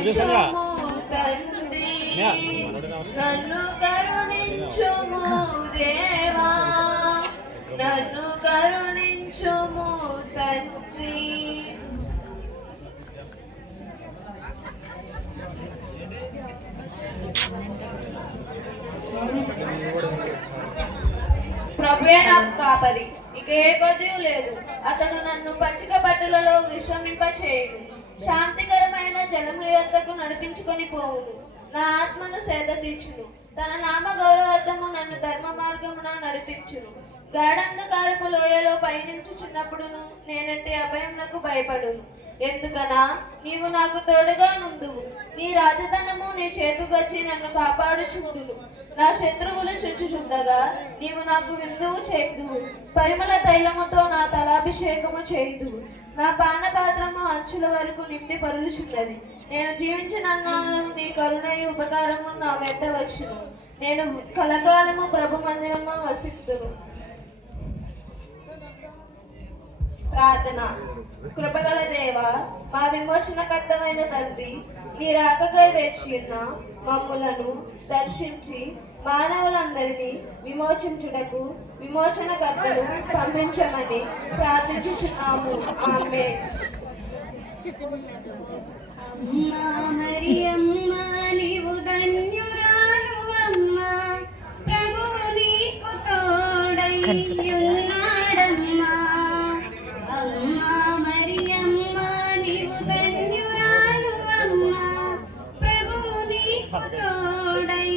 కరుణించుము తండ్రి, నన్ను కరుణించుము దేవా, నన్ను కరుణించుము తండ్రి. ప్రభువే నాకు కాపరి, ఇక ఏ కొద్దియూ లేదు. అతడు నన్ను పచ్చిక బట్టలలో విశ్రమింప చేయును, శాంతికరమైన జలముల యొద్దకు నడిపించుకొని పోవును, నా ఆత్మను సేద తీర్చును. తన నామ గౌరవార్థము నన్ను ధర్మ మార్గమున నడిపించును. గాఢంధకారపు లోయలో పయనించుచున్నప్పుడును నేనంటే అభయమునకు భయపడును. ఎందుకనా నీవు నాకు తోడుగా నుందువు, నీ రాజధనము నీ చేతుకొచ్చి నన్ను కాపాడుచుండును. నా శత్రువులు చుచ్చుచుండగా నీవు నాకు విందువు చేయుదువు, పరిమళ తైలముతో నా తలాభిషేకము చేయుదువు. నా పానపాత్రము అంచుల వరకు నిండి పరులుచున్నది. నేను జీవించినన్నాను నీ కరుణయు ఉపకారము నా వెంట వచ్చును. నేను కలకాలము ప్రభు మందిరము వసిద్దును. ప్రార్థన. కృపగల దేవ, మా విమోచనకర్తమైన తండ్రి, నీ రాకకై వేచియున్న మమ్ములను దర్శించి మానవులందరినీ విమోచించుటకు విమోచనకర్తను పంపించమని ప్రార్థించుచున్నాము. ఆమేన్. అమ్మా మరియమ్మ నీవు ధన్యురాలువమ్మా, ప్రభువు నీకు తోడై ఉన్నాడమ్మా. అమ్మా మరియమ్మ నీవు ధన్యురాలువమ్మా, ప్రభువు నీకు తోడై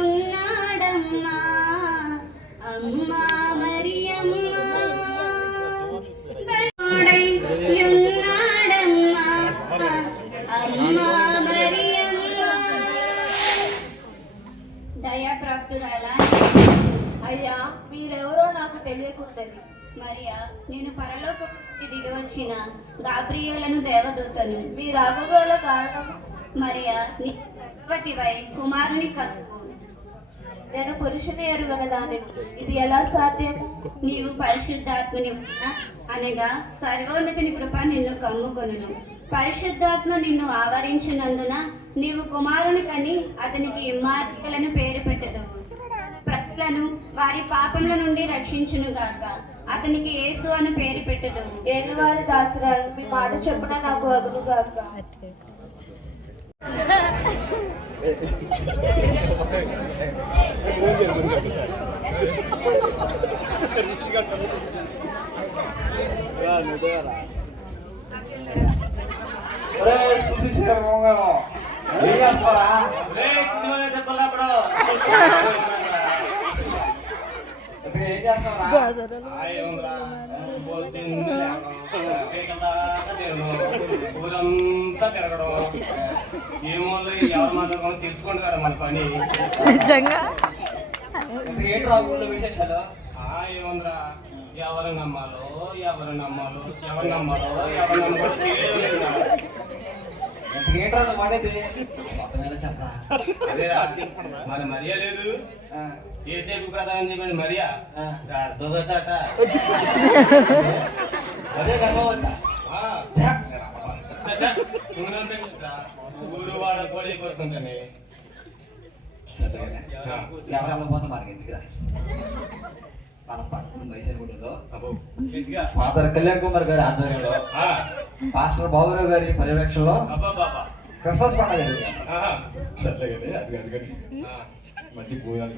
ఉన్నాడమ్మా. అమ్మా మరియమ్మ తోడై ఉన్నాడమ్మా. అమ్మా మరియమ్మ. దయాప్రాప్తురాలా, అయ్యా మీరెవరో నాకు తెలియకుండాది. మరియా నేను పరలోకానికి దిగివచ్చిన గాబ్రియేలను దేవదూతను. మీ రాకగల కారణము? మరియా నీ గర్భవతివై కుమారుని కలుగు. నేను పురుషుని ఎరుగని దానిని, ఇది ఎలా సాధ్యము? నీవు పరిశుద్ధాత్మని అనగా సర్వోన్నతిని కృప నిన్ను కమ్ముకొనును. పరిశుద్ధాత్మ నిన్ను ఆవరించినందున నీవు కుమారుని కని అతనికి ఇమ్మానుయేలను పేరు పెట్టదు. ప్రజలను వారి పాపముల నుండి రక్షించును గాక. అతనికి యేసు అని పేరు పెట్టదు. ఏను వారి దాసురాలు, మీ మాట చెప్పున నాకు అగును గాక. ఏమో ఎవరు మాత్రం తెలుసుకోండి కదా మన పని. నిజంగా ఏంటి రాకుండా విశేషాలు? ఏముందిరా, ఎవరు నమ్మాలో ఎవరు నమ్మాలో ఎవరు నమ్మాలో ఎవరు నమ్మాలో ఏంట్రా పడేది. అదేరా మన మరియా లేదు, ఏసేపు ప్రధానం చెప్పండి మరియా గర్భవతట. అదే గర్భవత ఊరు వాడ కోడి కోరుకుంటానే. ఎవరమ్మ పోతా మనకి ఎందుకురా. ఫాదర్ కళ్యాణ్ కుమార్ గారి ఆధ్వర్యంలో పాస్టర్ బాబురావు గారి పర్యవేక్షణలో క్రిస్మస్ పండుగ మంచి పూజలు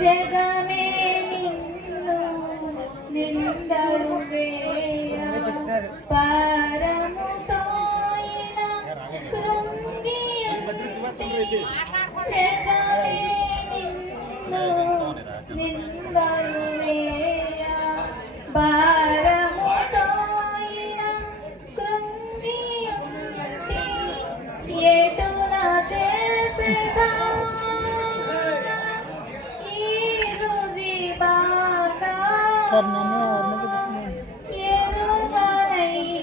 జగన్ చెదమే నిన్ను నిందలు వేయ భారముతో కృంగి ఉంటి ఎటులా చేసేదా ఈ హృది బాగా ఎరుగరైతిని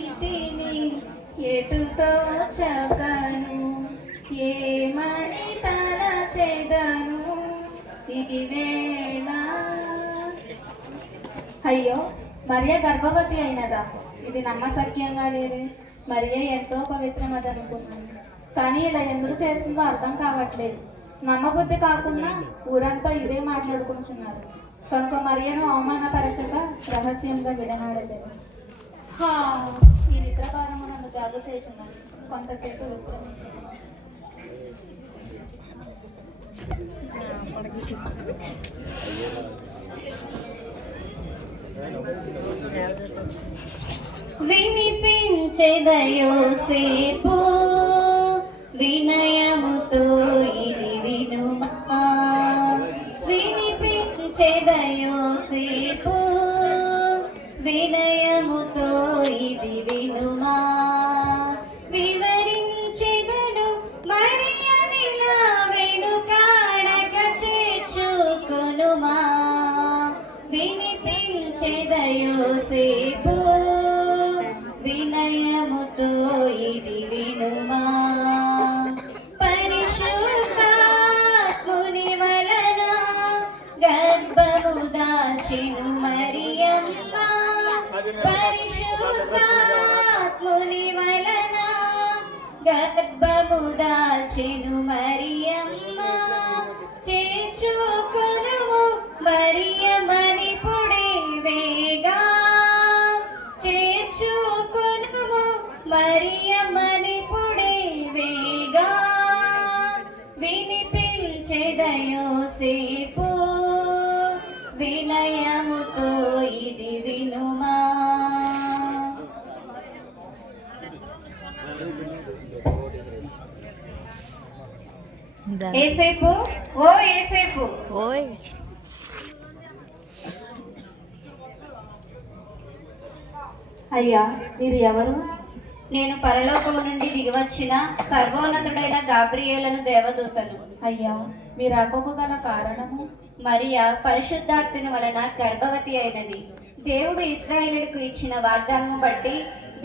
ఎటుతో చకను ఏమని తలచెదను ఈ వేళ. అయ్యో, మరియ గర్భవతి అయినదా? ఇది నమ్మశక్యంగా లేదే. మరియ ఎంతో పవిత్రమది అనుకున్నాను, కానీ ఇలా ఎందుకు చేస్తుందో అర్థం కావట్లేదు. నమ్మబుద్ధి కాకుండా ఊరంతా ఇదే మాట్లాడుకుంటున్నారు. కనుక మరియను అవమానపరచక రహస్యంగా విడనాడలేదు. ఈ నిద్రభారము నన్ను జాగు చేస్తున్నాను. కొంతసేపు విశ్రమించాను. వినిపించెదయోసేపు వినయముతో ఇది వినుమా. వినిపించెదయోసేపు వినయముతో ఇది వినుమా. వివరించెదను మరియ విలా వెనుకాడక చేర్చుకొనుమా. వినిపించెదయోసేపు వినయముతో ఇది వినుమా. పరిశుద్ధాత్ముని వలన గర్భము దాల్చెను మరియమ్మ. పరిశుద్ధాత్ముని వలన గర్భము దాల్చెను మరియమ్మ. చేర్చుకొనుము మరియమ్మని పుడే వేగా. చేర్చుకొనుము మరియమ్మని పుడే వేగా. వినిపించెదయోసేపు వినయముతో ఇది వినుమా. ఏసేపు, ఓ ఏసేపు, అయ్యా, మీరు ఎవరు? నేను పరలోకము నుండి దిగివచ్చిన సర్వోన్నతుడైన గాబ్రియేలను దేవదూతను. అయ్యా, మీ రాకకు గల కారణము? మరియా పరిశుద్ధాత్మని వలన గర్భవతి అయినది. దేవుడు ఇశ్రాయేలుకు ఇచ్చిన వాగ్దానము బట్టి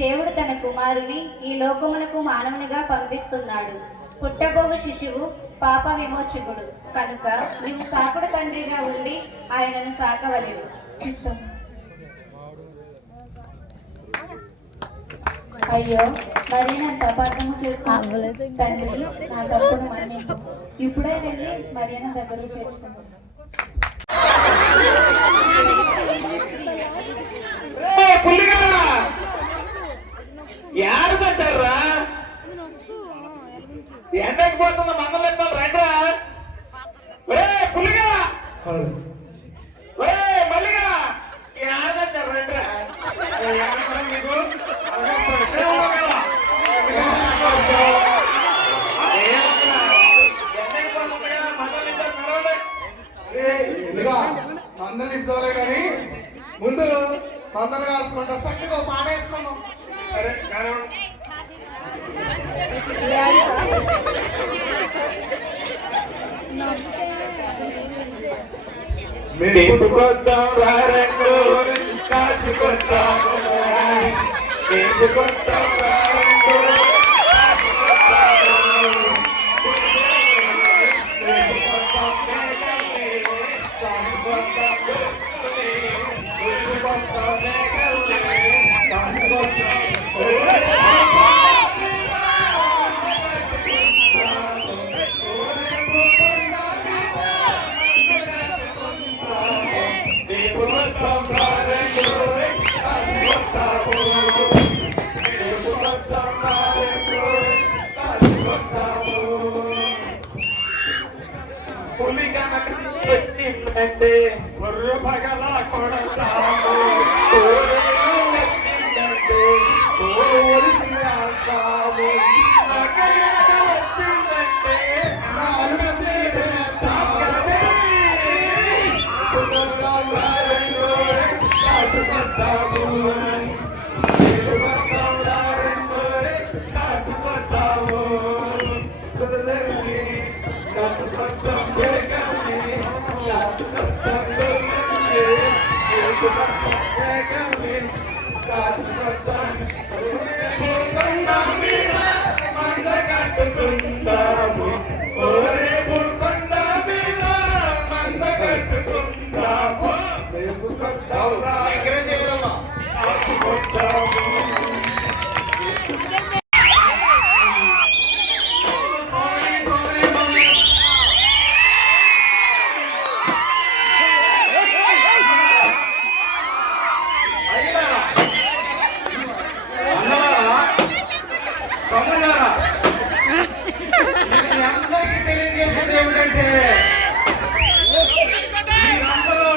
దేవుడు తన కుమారుని ఈ లోకమునకు మానవునిగా పంపిస్తున్నాడు. పుట్టబోవు శిశువు పాప విమోచకుడు కనుక నీవు సాకుడు తండ్రిగా ఉండి ఆయనను సాకవలెను. చిత్తం. అయ్యో, మరి నేను తపార్థము చేస్తాను. తండ్రి, నా తప్పును మన్నింపు. ఇప్పుడే వెళ్ళి మరియను దగ్గరకు చేర్చుకుంటాను. ఏడుకొచ్చారా? ఎండకి పోతున్న మందలు ఎత్తాలి రండిరా. ఒరే పులిగా, ఒరే మల్లిగా, ఏడుకొచ్చారు రండిరా. మీకు మందలు ఇద్దాలే కానీ ముందు మందలు కాసుకుంటా చక్కగా పాడేసుకున్నాం. మేపుకొద్దాం రారెండు కాసుకొద్దాం. మేపుకొద్దాం రారెండు అంటే ఒర్రు పగల కొడతాము. వచ్చిందంటే ఒలిసి ఆడతాము. వచ్చిందంటే కట్టుకుందాము ఓరే భూకొండ మీద మంద కట్టుకుందాము మేము కట్టుకుందాము అందరికీ తెలియజేసేది ఏమిటంటే మీరందరూ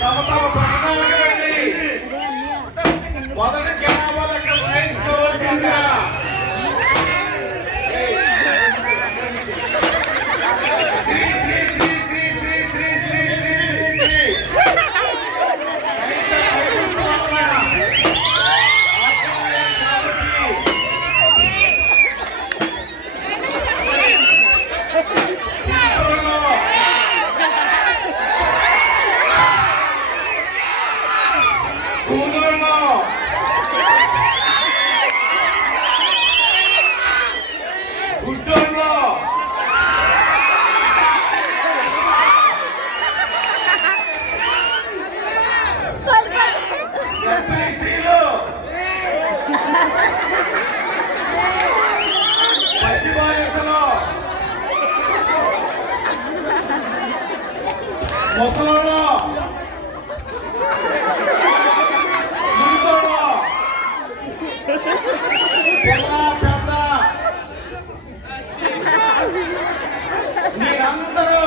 తమ తమ పట్టణాలకు వెళ్ళి మొదటి జనాభా లెక్క రాయించుకోవాల్సిందిగా శ్రీ శ్రీ శ్రీ శ్రీ శ్రీ శ్రీ శ్రీ శ్రీ శ్రీ గుడ్డోళ్ళలో గర్భిణీ స్త్రీలు పచ్చి బాలికలు ముసలోళ్ళు ముసలోళ్ళు పిల్ల పెద్ద మీరందరూ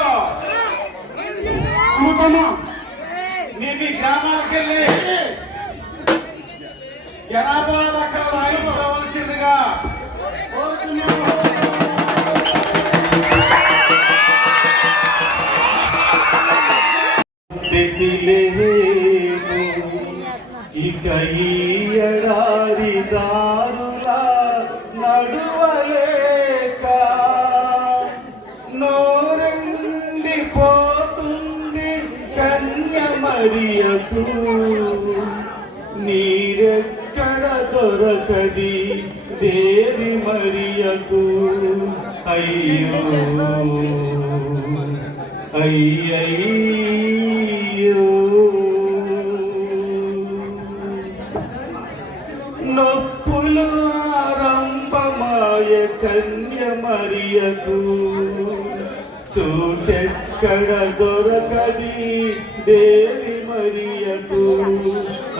మీ మీ గ్రామాలకు వెళ్ళి జనాభా లెక్కలు రాయించుకోవాల్సిందిగా ఇక ఈ ఎడారి దారులా నడువలేక నోరెండిపోతుంది కన్యమరియకు నీరెక్కడ దొరకది దేవి మరియకు అయ్యో అయ్యయ్యో నొప్పులు ఆరంభమాయ కన్య మరియకు చోటెక్కడ దొరకది దేవి మరియకు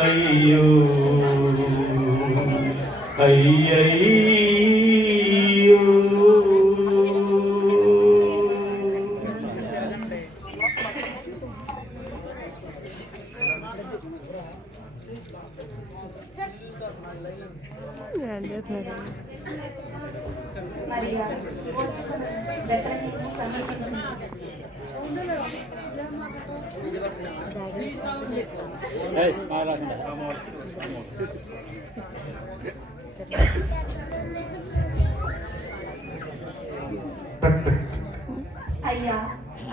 అయ్యో అయ్యయ్యో మరియా బెత్లెహేమును సమీపించింది. అయ్యా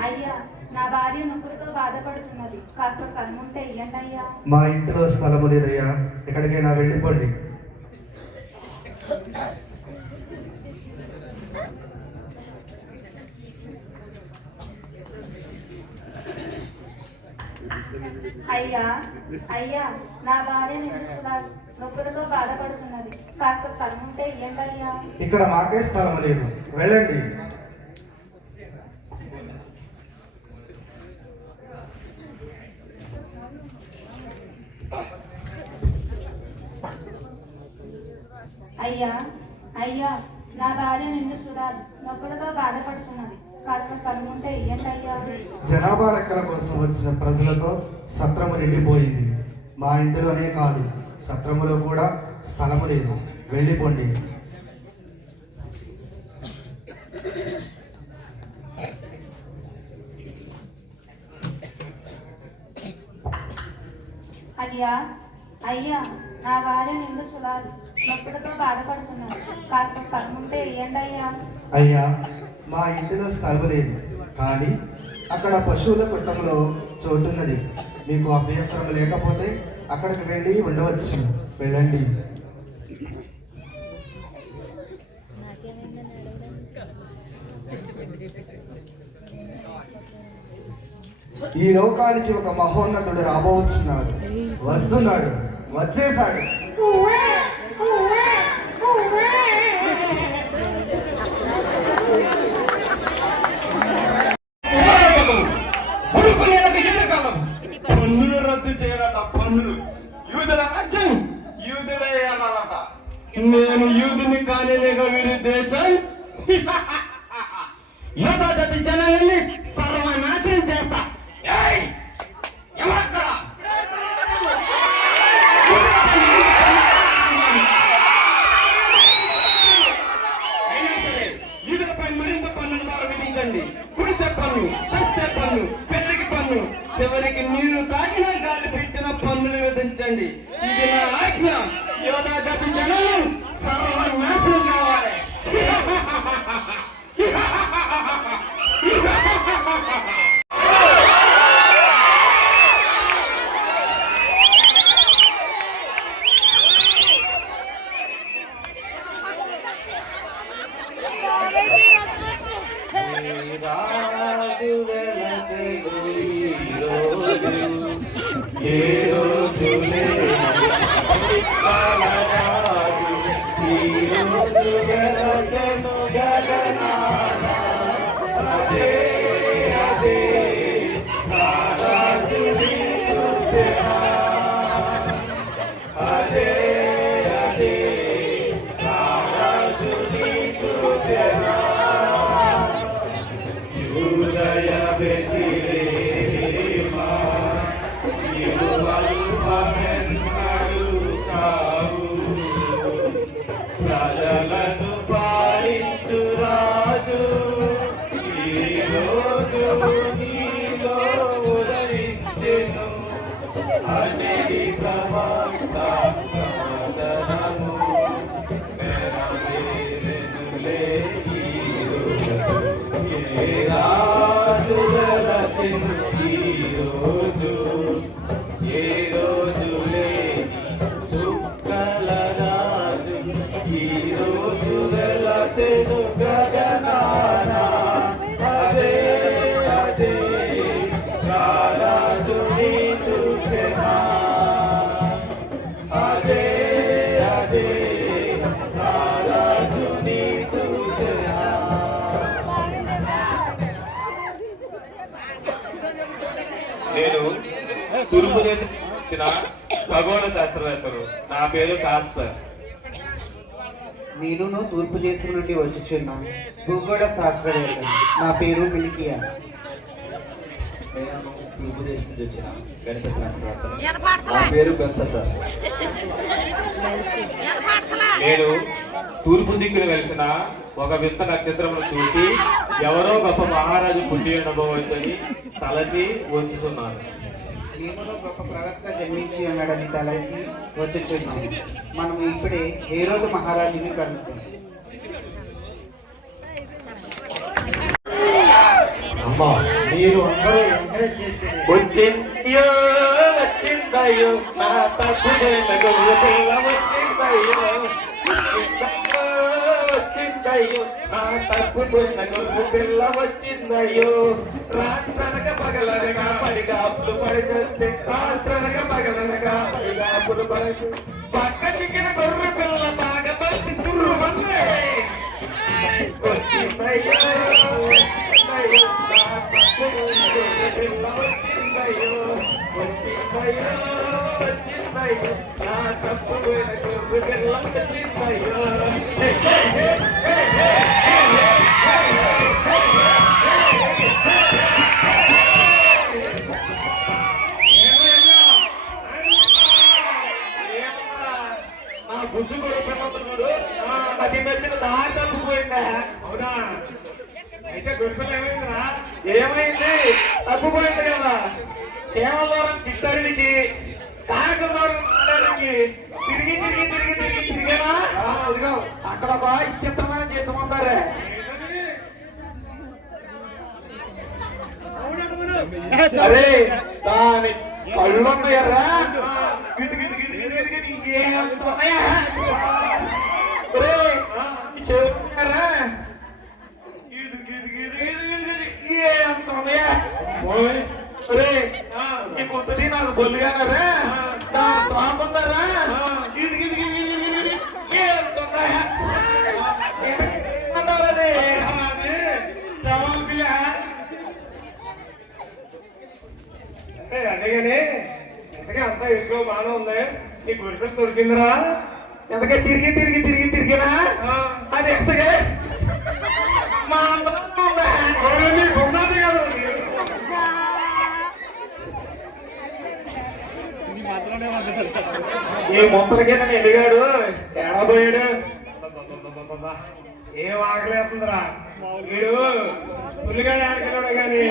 అయ్యా నా భార్య నొప్పులతో బాధపడుతున్నది, కాస్త కనుముంటే ఇయ్యండి అయ్యా. మా ఇంటిలో స్థలము లేదయ్యా, ఎక్కడికైనా వెళ్ళిపోండి. అయ్యా అయ్యా నా భార్య నిన్ను చూడాలి, నొప్పులతో బాధపడుతున్నది, కాస్త కనుముంటే ఇయ్యండి అయ్యా. ఇక్కడ మాకే స్థలం లేదు, వెళ్ళండి. అయ్యా అయ్యా నా భార్య నిన్ను చూడాలి, నొప్పులతో బాధపడుతున్నది, కాస్త కనుముంటే ఇయ్యండి అయ్యా. జనాభా లెక్కల కోసం వచ్చిన ప్రజలతో సత్రము నిండిపోయింది. మా ఇంటిలోనే కాదు, సత్రములో కూడా స్థలము లేదు, వెళ్ళిపోండి. అయ్యా అయ్యా నా భార్య నిన్ను చూడాలి, నొప్పులతో బాధపడుతున్నది, కాస్త కనుముంటే ఇయ్యండి అయ్యా. అయ్యా మా ఇంటిలో స్థలము లేదు, కానీ అక్కడ పశువుల కుట్టంలో చోటున్నది. మీకు అభ్యంతరం లేకపోతే అక్కడికి వెళ్ళి ఉండవచ్చు. వెళ్ళండి. ఈ లోకానికి ఒక మహోన్నతుడు రాబోతున్నాడు. వస్తున్నాడు, వచ్చేసాడు. పన్నులు రద్దు చేయాలట. పన్నులు యూదుల రాజ్యం యూదులే అన్నారట. నేను యూదుని కానేలేక వీరి దేశం యూదా జాతి జనాలని సర్వనాశనం చేస్తా. ఎవరక్కడ యూదులపై మరింత పన్నుల ద్వారా విధించండి. కుడితే పన్ను, చస్తే పన్ను, పెళ్లికి పన్ను, చివరికి నీరు తాకిన గాలి పెంచిన పన్నులు విధించండి. ఇది నా ఆజ్ఞ. యోధా జాతి జనాలు సర్వనాశనం కావాలి. ప్రజలను పాలించు రాజు ఈరోజు నీలో ఉదయించెను. అతడి ప్రవక్త ప్రవచనము నెరవేరెనులే ఈరోజు. ఏ రాజు వెలసెను ఈరోజు, ఏ రోజు లేని చుక్కల రాజు ఈరోజు వెలసెను గగనాన. అదే అదే రాజుని సూచన. అదే అదే రాజుని సూచన. నేను తూర్పు దేశం వచ్చిన ఖగోళ శాస్త్రవేత్తలు. నా పేరు కాస్పర్. నేను తూర్పు దేశం నుండి వచ్చుచున్న భూగోళ శాస్త్రవేత్త. నా పేరు మిలికియా. నేను తూర్పు దేశం నుంచి వచ్చిన గణిత శాస్త్రవేత్తలు. నా పేరు బెంత సార్. నేను తూర్పు దిక్కున వెలిసిన ఒక వింత నక్షత్రమును చూసి ఎవరో గొప్ప మహారాజు పుట్టి ఉండబోవచ్చని తలచి వచ్చుతున్నాను. దేవుడు గొప్ప ప్రవక్త జన్మించి ఉన్నాడని తలచి వచ్చుచున్నాను. మనం ఇప్పుడే హేరోదు మహారాజుని కలుద్దాం. అమ్మా, మీరు అందరూ ఎంకరేజ్ చేస్తే వచ్చిందయ్యో వచ్చిందయ్యో నా తప్పుడైన గొర్రె పిల్ల వచ్చిందయ్యో. వచ్చిందయ్యో నా తప్పుడైన గొర్రె పిల్ల వచ్చిందయ్యో. రాత్రనక పగలనగా పడిగాపులు పడి చేస్తే, రాత్రనక పగలనగా పడిగాపులు పడి పక్క చిక్కిన గొర్రె పిల్ల బాగా పచ్చి తుర్రు వందే. వచ్చిందయ్యో వచ్చిందయ్యో నా తప్పుడైన గొర్రె పిల్ల వచ్చిందయ్యో. వచ్చిందయ్యో వచ్చిందయ్యో నా తప్పుడైన గొర్రె పిల్ల వచ్చిందయ్యో. నా బుద్ధి కూడా పెట్టుకున్నాడు. అది నచ్చిన దారి తప్పిపోయిందా? అవునా? అయితే గొప్పలు ఏమైందిరా? ఏమైంది? తప్పిపోయింది కదా. చేమలోరం చిత్తడికి, కాకలోరం ఉండడానికి తిరిగి తిరిగి తిరిగి తిరిగి తిరిగేనా? అక్కడ ఒక చిత్రమైన జీతం ఉందారే. అవునా? అరే దాని కళ్ళు ఉన్నాయరా గిది గిది గిది గిది గిది గిది ఇంకేం ఉన్నాయా ఒరేయ్ ఈ చెవున్నారా గిది గిది గిది గిది గిది గిది ఏం ఉన్నాయా ఓయ్ ఒరేయ్ ఈ కుత్తడి నాకు బొల్లుగానరా దాని తోకుందరా గిది గిది గిది గిది గిది ఏం ఉన్నాయా అంటారు అది అదేగాని ఎంతగా అంతా ఎక్కువ బాగానే ఉంది నీ గురిపెట్ట దొరికిందిరా ఎంతగా తిరిగి తిరిగి తిరిగి తిరిగినా అది ఎంతగా మా నీకు ఉన్నది కదా అది. ఈ మొత్తలకే నన్ను ఎదిగాడు ఎడబోయాడు ఏం ఆకలేస్తుందిరా వీడు పుల్లిగాడు ఆడుకున్నాడు కానీ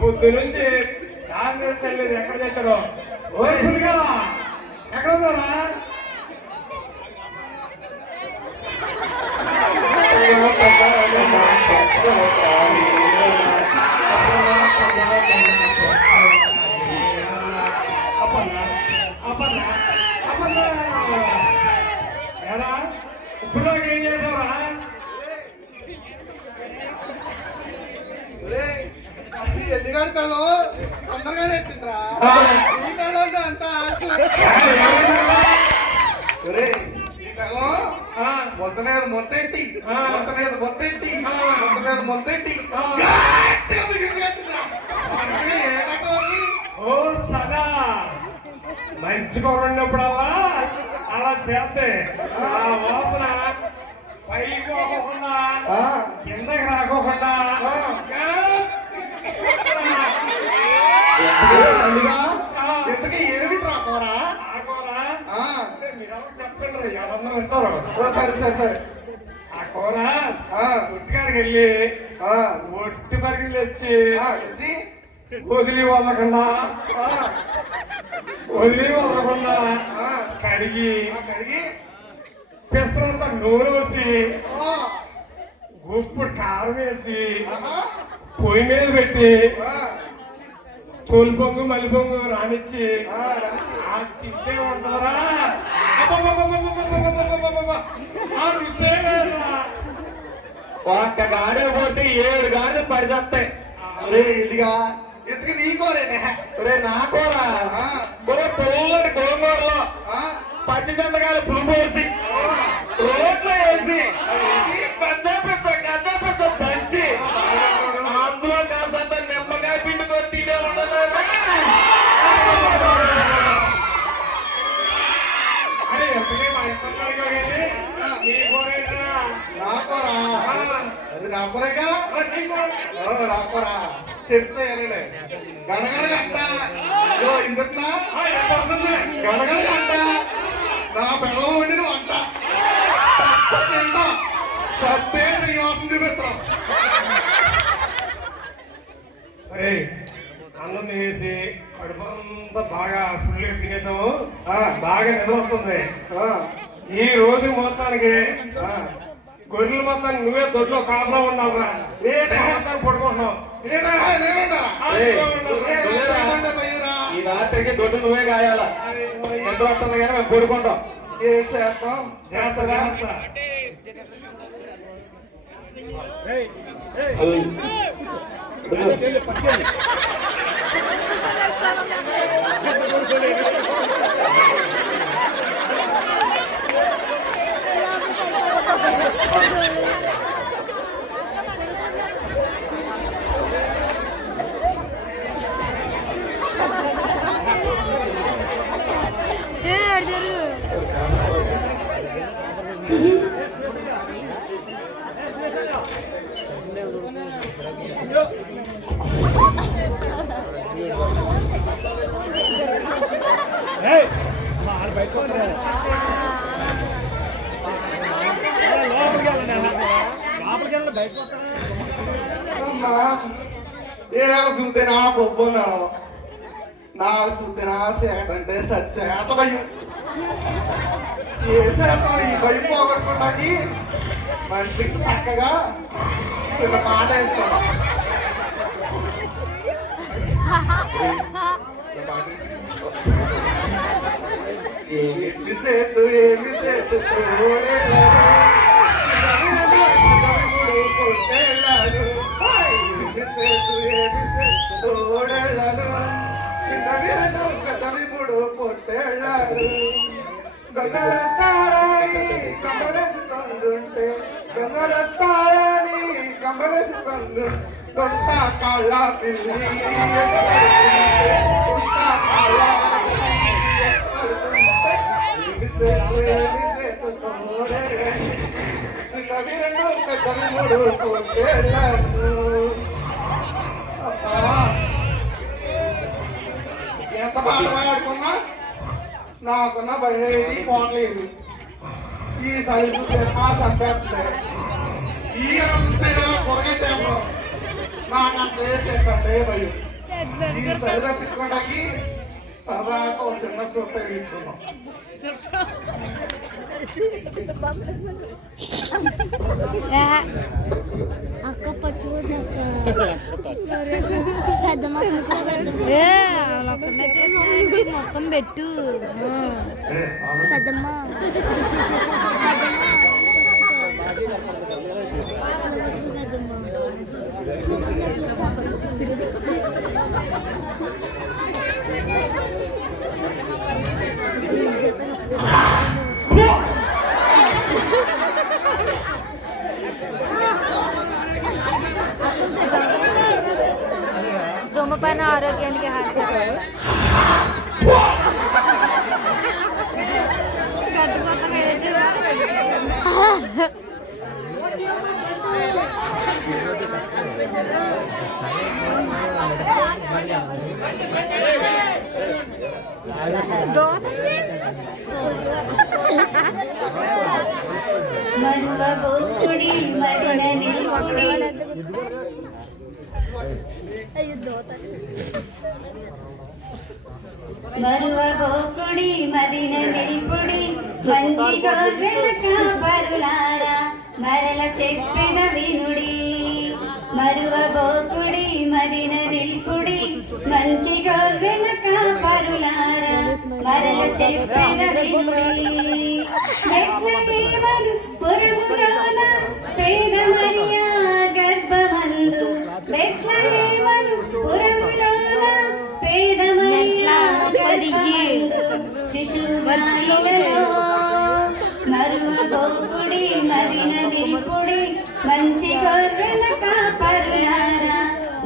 పొద్దు నుంచి కాకినాడ తల్లి ఎక్కడ తెచ్చాడో ఓ పుల్లిగా ఎక్కడ ఉందారా అప్పన్నా అప్పన్నా అప్పన్నా ఏరా ఇప్పుడు దాకా ఏం చేసావురా ఎన్నిగాడి పెళ్ళం తొందరగా ఎత్తిందిరా ఈ పెళ్ళం అంత ఈ పెళ్ళం మొత్త మీద మొత్తెట్టి మొత్త మీద మొత్తెట్టి మొత్త మీద మొత్తెట్టి గట్టిగా బిగించినట్టుందిరా. ఏ రకం అది? ఓ సదా మంచి కూర ఉన్నప్పుడల్లా అలా చేస్తే ఆ వాసన పైకి పోకుండా కిందకి రాకోకుండా ఇంతకీ ఏమి రాకోరా ఆ కూర మీరు చెప్పండి ఎవరన్నా వింటారు సరే సరే సరే ఆ కూర ఒట్టికాడికి వెళ్ళి ఒట్టి పరిగిలు తెచ్చి తెచ్చి వదిలి వదలకుండా కడిగి కడిగి పెసరంతా నూనె వేసి గుప్పుడు కారం వేసి పొయ్యి మీద పెట్టి తొలి పొంగు మల్లి పొంగు రానిచ్చి ఆ తింటే ఉంటుందిరా ఆ రుసే వేరురా. ఒక్క గాడి పోతే 7 గాడిలు పడిచేస్తాయి అరే ఇదిగా ఎందుకు నీ కోరేనే ఒరే నా కూర ఒరే పొల్లటి గోంగూరలో పచ్చి చందకాయలు పులిపోసి రోడ్లో వేసి పెద్ద పంచి అందులో కాస్తంత నిమ్మకాయ పిండుకొని తినే ఉండదు అరే ఎప్పటికీ మా ఇంట్లో నీ కూరేంట్రా నా కోరా అది నా కోరేగా నీ కూర నా కోరా చెప్తే ఏనండి గణగణ గంట ఇంకట్లా ఎంత వస్తుంది గణగణ గంట నా పిల్లలు వండిన వంట తింటా సత్తే శ్రీనివాసం చూపిస్తాం అరే అన్నం తినేసి కడుపు అంతా బాగా ఫుల్గా తినేసాము బాగా నిద్ర వస్తుంది ఈ రోజు మొత్తానికి గొర్రెల మొత్తానికి నువ్వే దొడ్లో కాపలా ఉన్నావురా మొత్తానికి పడుకుంటున్నావు ఈ రాత్రికి దొడ్డు నువ్వే కాయాల ఎంత వస్తుంది కానీ మేము పడుకుంటాం ఏం చేస్తాం జాగ్రత్త జాగ్రత్త చూస్తే నా బొబ్బు నా చూస్తే నా సేటంటే సత్సేట భయం ఏ శాతం ఈ భయం పోగొట్టుకోవడానికి మనిషికి చక్కగా చిన్న పాట వేస్తాను ఏమి సేతు తోడేలాను కొట్టేలాను ఏమి సేతు తోడేలాను చిన్నవిరను కదవిముడు కొట్టేలాను దొంగలస్తారని కంబలేస్తుంటే దొంగలస్తారని కంబలేస్తుండు దొంగ కళ్ళ పిల్లి ఎంత బాగా ఆడుకున్నా నాకున్న బయట పోవట్లేదు ఈ సైజు మా సంపేస్తుంది ఈ కొరకైతే నాకు అసలు వేసేటంటే భయం ఈ సైజు తప్పించుకోవడానికి సరదాగా ఒక చిన్న సూట్ తగిలించుకున్నాం అక్క పట్టుకున్నాక మొత్తం పెట్టు పెద్దమ్మ ధూమపాన ఆరోగ్యానికి హానికరం. గడ్డకొత్తం మరువబోకుడి మదిన నిలుపుడి మరువబోకుడి మదిన నిలుపుడి మంచి గోర్రెల కాపరులారా మరల చెప్పిన వినుడి మరువబోకుడి మదిన నిలుపుడి మంచి గొర్రెల కాపరులారా మరల చెప్పిన వినుడి బెత్లెహేమును పురములోన పేద మరియా గర్భమందు బెత్లెహేమును పురములోన పేద మరియా గర్భమందు శిశువులో మరువబోకుడి మదిన నిలుపుడి మంచి గొర్రెల కాపరులారా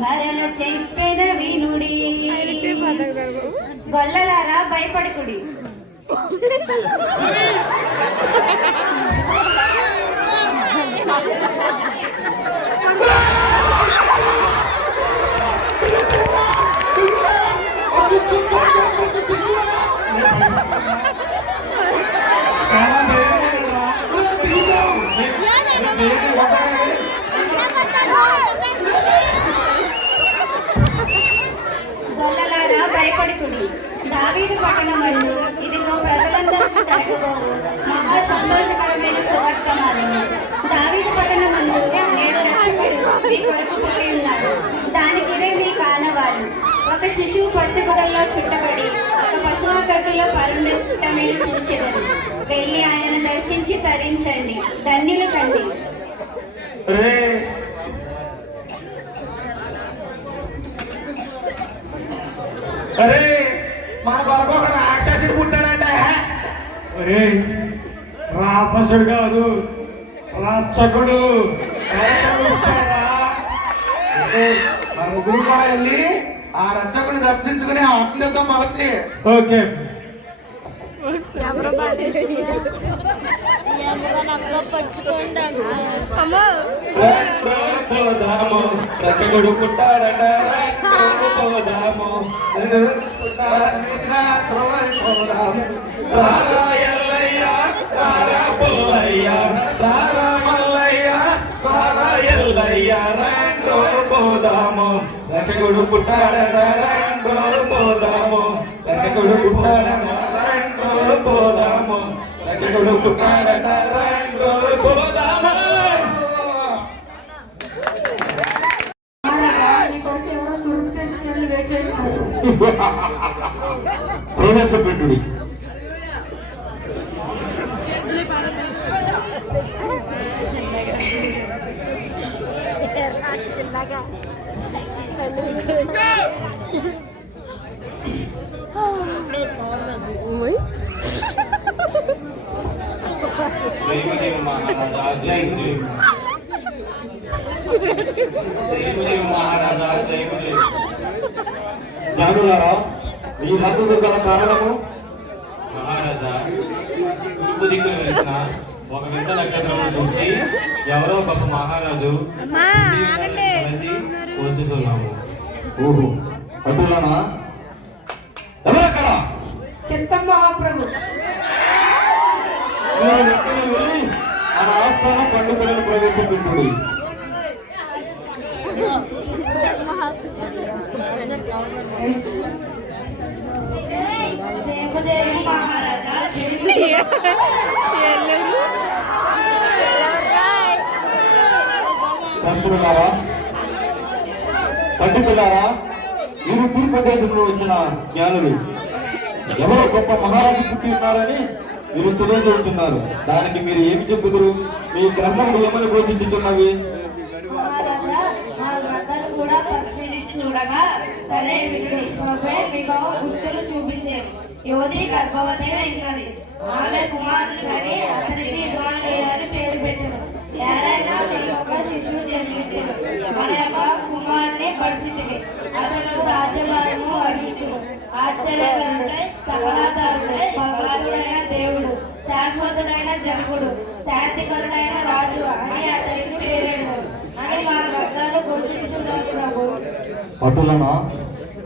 మరల చెప్పెద వినుడి గొల్లలారా భయపడకుడి గొల్లలారా భయపడకుడి దావీదు పట్టణమందు ఇదిగో ప్రజలందరికీ జరగబోవు మహా సంతోషకరమైన సువర్తమానము దావీదు పట్టణమందు నేడు రక్షకుడు మీ కొరకు పుట్టి ఉన్నాడు దానికిదే మీ కానవాళ్ళు ఒక శిశువు పత్తిగుడల్లో చుట్టబడి ఒక పశువాకట్టులో పరుండుట మీరు చూచెదరు వెళ్ళి ఆయనను దర్శించి తరించండి ధన్యులు కండి అరే మన కొరకు ఒక రాక్షసుడు పుట్టాడంటే అరే రాక్షసుడు కాదు రక్షకుడు. మన ముగ్గురు కూడా వెళ్ళి ఆ రక్షకుని దర్శించుకుని ఆనందిద్దాం మొదటి. ఓకే రక్షకుడు పుట్టాడట పోదాము రారా ఎల్లయ్య రారా పుల్లయ్య రారా మల్లయ్య రారా ఎల్లయ్య రండ్రో పోదాము రక్షకుడు పుట్టాడట రండ్రో పోదాము రక్షకుడు పుట్టాడట రండ్రో పోదాము రక్షకుడు పుట్టాడట రండ్రో పోదాము. నీ కొడుకు ఎవరో తురుపు ప్రవేశపెట్టుడి. చిన్నగా జయము జయము మహారాజా, జయము జయము. జయము జయము మహారాజా, జయము జయము. జానులారా, ఈ రద్దుకు గల కారణము మహారాజా, తూర్పు దిక్కున వెలిసిన ఒక వింత నక్షత్రమును చూసి ఎవరో గొప్ప మహారాజు అమ్మా ఆగండి కలిసి వచ్చుతున్నాము. ఓహో, అడ్డులనా? ఎవరక్కడ? చెప్తాం మహాప్రభు. మీరు వెంటనే వెళ్ళి మన ఆస్థాన పండుగలను ప్రవేశపెట్టుడి. జయము జయము మహారాజా. పంతులారా, పండితులారా, మీరు తూర్పు దేశంలో వచ్చిన జ్ఞానులు. ఎవరో గొప్ప మహారాజు పుట్టి ఉన్నారని మీరు తెలియజేస్తున్నారు. దానికి మీరు ఏమి చెప్పుదురు? మీ గ్రంథములు ఏమని ఘోషించుతున్నవి? మహారాజా, మా గ్రంథాలు కూడా పరిశీలించి చూడగా సరే వినుడి. మీకు గుర్తులు చూపించారు. యువతి గర్భవతి అయినది. ఆమె కుమారుని కని అతనికి ఇమానుయేలు అని పేరు పెట్టారు. ఎవరైనా మీకు ఒక శిశువు జన్మించారు. మన యొక్క కుమారుని పరిస్థితికి అతను రాజ్యభారము వహించును. ఆశ్చర్యకరుడై, సలహాదారుడై, బలవంతుడైన దేవుడు, శాశ్వతుడైన జనకుడు, శాంతికరుడైన రాజు అని అతనికి పేరెడదు అని మా గ్రంథాలు ఘోషించున్నారు ప్రభు. అటులనా?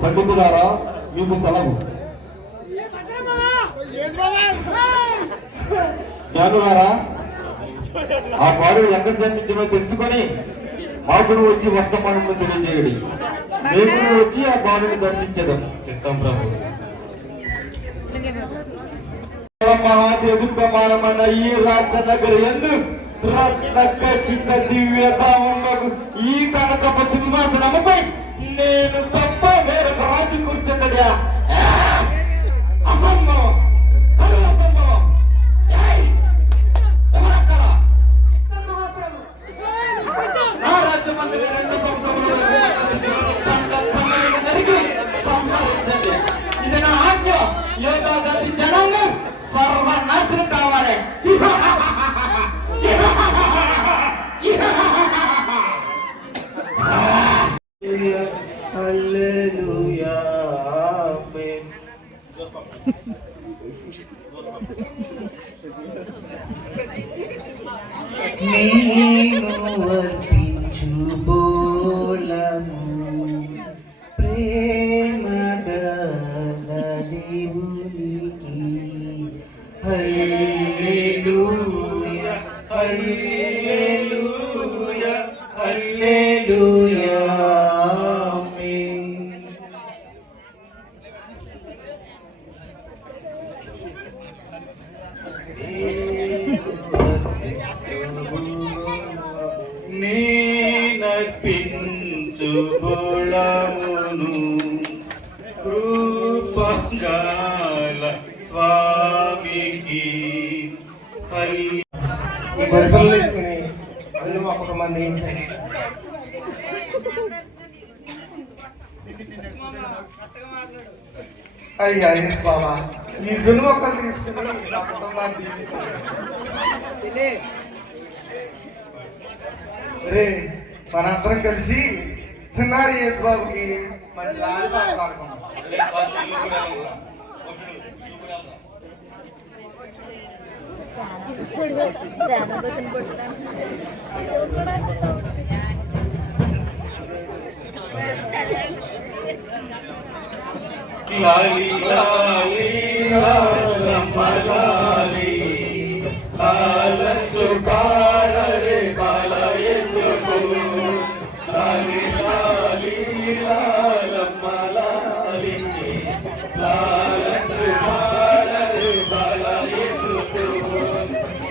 పండితులారా, మీకు సెలవు. జ్ఞానులారా, ఆ బాలుడు ఎక్కడ జన్మించమో తెలుసుకొని మాకును వచ్చి వర్తమానము తెలియజేయడి. మేము వచ్చి ఆ బాలుని దర్శించదాం. చిత్తం ప్రభు. మహాదేవుమానమైన ఈ రాజనగరి ఎందు రత్నఖచిత దివ్యతాములకు ఈ కనకపు సింహాసనముపై నేను తప్ప వేరొక రాజు కూర్చుండగా అసంభవం, అది అసంభవం. ఏయ్! ఎవరక్కడ? నా రాజ్యమందు రెండు సంవత్సరములు నరికి సంహరించండి. ఇది నా ఆజ్ఞ. యోగాగతి జనాంగం సర్వనాశనం కావాలి. హల్లెలూయా, ఆమేన్. నేను వర్తించు బోలము ప్రేమగల దేవునికి. హల్లెలూయా, హల్లెలూయా, హల్లెలూయా, ఆమేన్. నేనర్పించు బోళమును కృపగల స్వామికి. ఈ గొర్రెలు తీసుకుని అల్లు ఒక్కొక్క మంది వేయించండి. అయ్యా యేసు బాబా, ఈ జున్ను మొక్కలు తీసుకుని నా కుటుంబాన్ని దీవించండి. రే, మనందరం కలిసి చిన్నారి యేసు బాబుకి మంచి లాలిపాటలు ఆడుకున్నాం. లాలి లాలి లాలమ్మ లాలి, లాలంచు కాళరే బాలయేసుకు. లాలి లాలి లాలమ్మ లాలి, లాలంచు కాళరే బాలయేసుకు.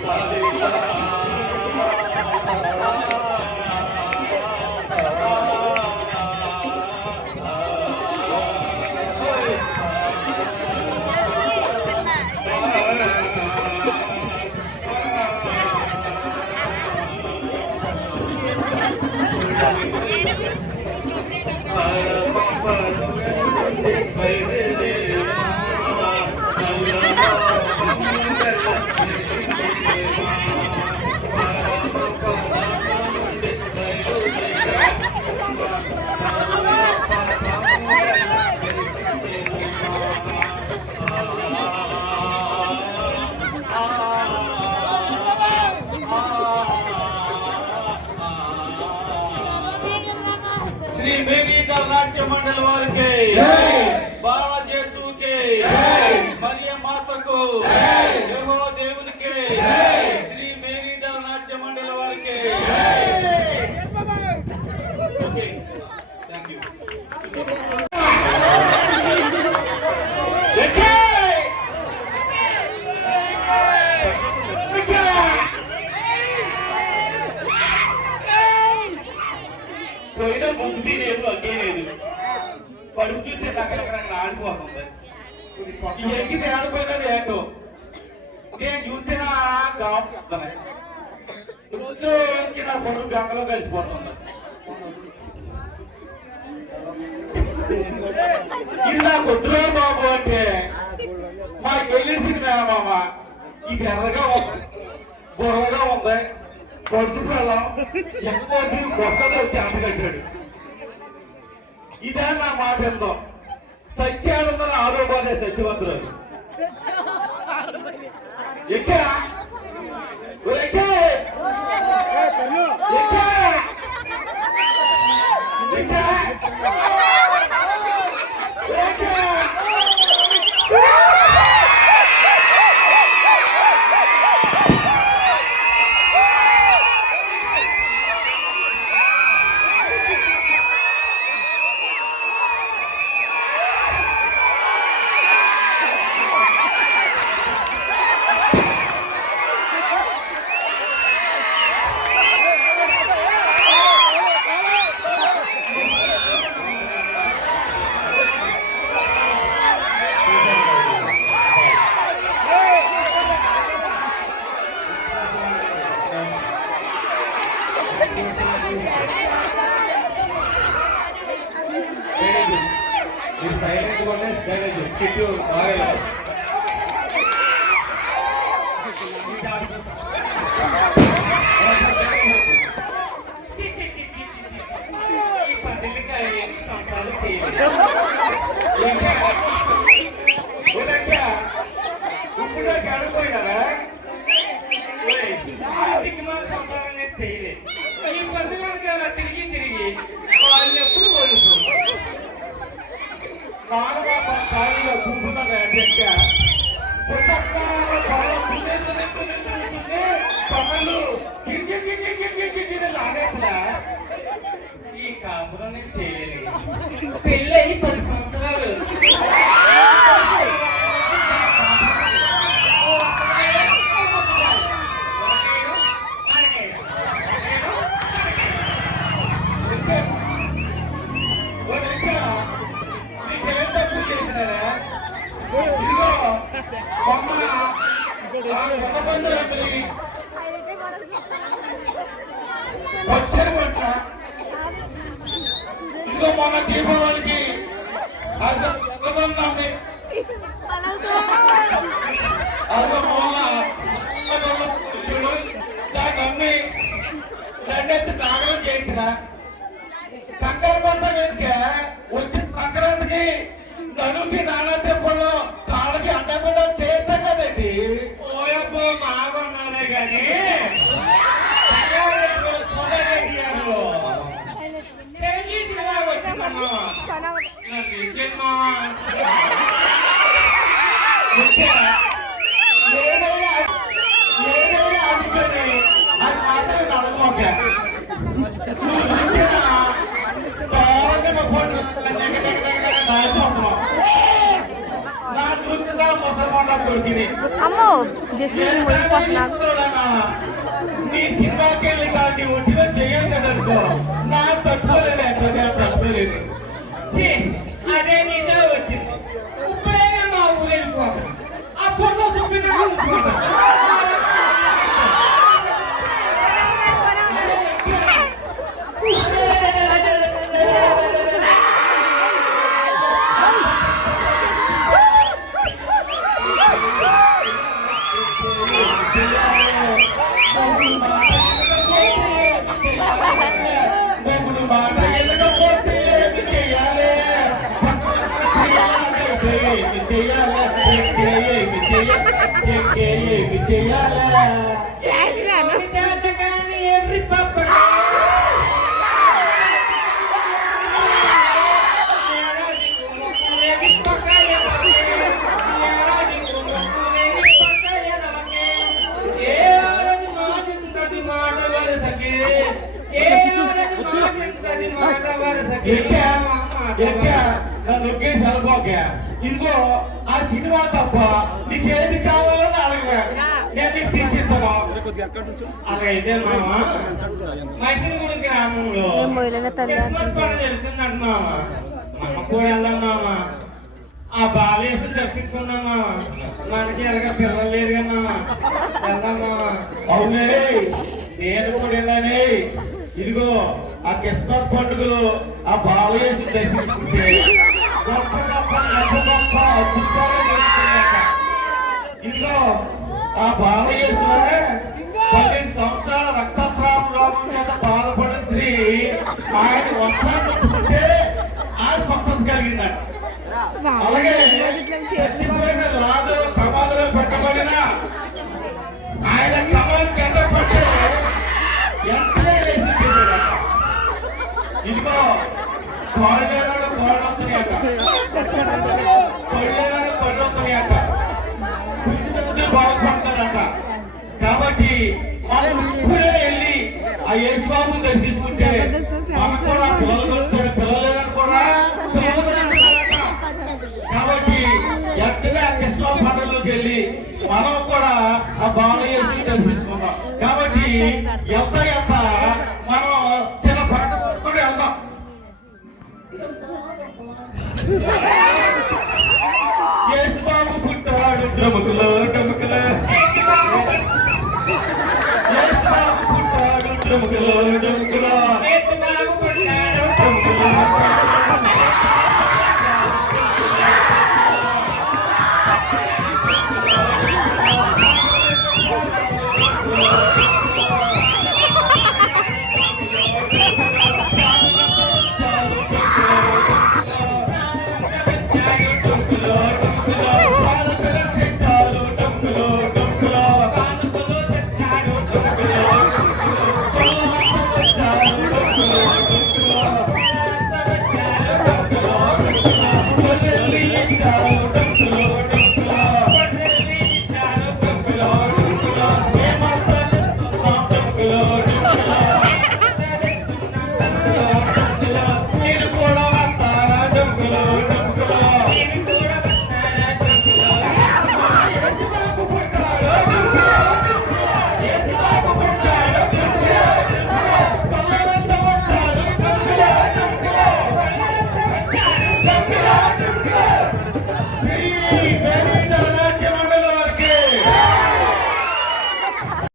లాలి శ్రీ మేరీధర్ నాట్య మండలి వారికి బాలజేసుకి మరియ మాతకు యెహోవా దేవునికి శ్రీ మేరీధర్ నాట్య మండలి వారికి ఓకే థాంక్యూ పోయిన బుద్ధి లేదు అగ్గే లేదు పడుపు చూస్తే రకరకాల ఆడిపోతుంది ఈ ఎక్కితే ఆడిపోయినది ఏంటో నేను చూసినా కాపుతున్నాయి రోజుకి నా పరుగు గంగలో కలిసిపోతుంది ఇది నా కొద్దురా బాబు అంటే మాకు వెళ్ళేసిన మేనమామ ఇది ఎర్రగా ఉంది బుర్రగా ఉంది కొడుసు పిల్లం ఎక్కువసి కొత్తగా వచ్చి అంట కట్టాడు ఇదే నా మాట ఎంతో సత్యానందన ఆరోపాలే సత్యవంతులు ఎక్కా సైలెంట్ గా స్కిట్ బాగా ఇప్పుడు గడిపోయినారా చేయలేదు ఈ పద్ధతి తిరిగి తిరిగి వాళ్ళు ఎప్పుడు కోల్పోతారు ఖాళీగా కూర్చున్నది ఈ కాపురం నేను చేయలేదు పెళ్ళి 10 సంవత్సరాలు వచ్చారు పంట ఇదిగో మొన్న దీపావళికి దాన్ని అమ్మి రెండెత్తి నాగరం చేసిన కంగారు పంట మీదకే వచ్చిన సంక్రాంతికి నలుగుకి నానా తెప్పల్లో కాళ్ళకి అడ్డకుండా చేస్తాం కదండి ఓయబ్బో బాగున్నానే కానీ అమ్మో జస్ట్ ముడిపోతున్నాను నీ సినిమాకి వెళ్ళి కానీ ఒంటిలో చేయాల్సాడనుకో నా తట్టుకోలేదు ఎట్లా తట్టుకోలేదు అదే నీతో వచ్చింది ఇప్పుడైనా మా ఊరు వెళ్ళిపోతాను అప్పుడు చెప్పిన ఏమి చెయ్యాలా ఏమి చెయ్యాలా చేతగాని ఎర్రి పప్పగా నొక్కేసి వెళ్ళిపోక ఇదిగో ఆ సినిమా తప్ప నీకేది కావాలని అడగవా నేను నీకు తీసిస్తాను. అలాగైతే మామ మైసూరు గ్రామంలో ఏం పోయలేదా తల్లి? క్రిస్మస్ పండుగ తెలిసిందంట మామ. మనం కూడా వెళ్దాం మామ. ఆ బాలేసుని దర్శించుకుందాం మామ. మనకి ఎలాగ పిల్లలు లేరుగా మామ. వెళ్దాం మామ. అవునే నేను కూడా వెళ్ళానే. ఇదిగో ఆ క్రిస్మస్ పండుగలో ఆ బాలయేసు దర్శించుకుంటే గొప్ప గొప్ప గొప్ప గొప్ప అద్భుతాలు జరుగుతున్నాయట. ఇదిగో ఆ బాలయేసులో 12 సంవత్సరాల రక్తస్రావం రోగం చేత బాధపడిన స్త్రీ ఆయన వస్త్రం ముట్టుకుంటే ఆ స్వస్థత కలిగిందట. అలాగే చచ్చిపోయిన లాజరు సమాధిలో పెట్టబడిన ఆయన కమలం కింద పట్టే ఎంతనే వేసి చేశాడట. ఇదిగో కోడలేనాడు కోడొస్తున్నాయట, కొళ్ళేనాడు కొళ్ళొస్తున్నాయట, కృష్ణుడి బాగుపడతాడట. కాబట్టి మనం ఇప్పుడే వెళ్ళి ఆ యేసుబాబుని దర్శించుకుంటే మనకు కూడా పిల్లలు వచ్చారు, పిల్లలు కూడా పిల్లలు వచ్చారట. కాబట్టి ఎక్కడే ఆ కృష్ణ పండుగలోకి వెళ్ళి మనం కూడా ఆ బాలయేసుని దర్శించుకుందాం. కాబట్టి ఎంత మనం చిన్న పండుగ వెళ్దాం.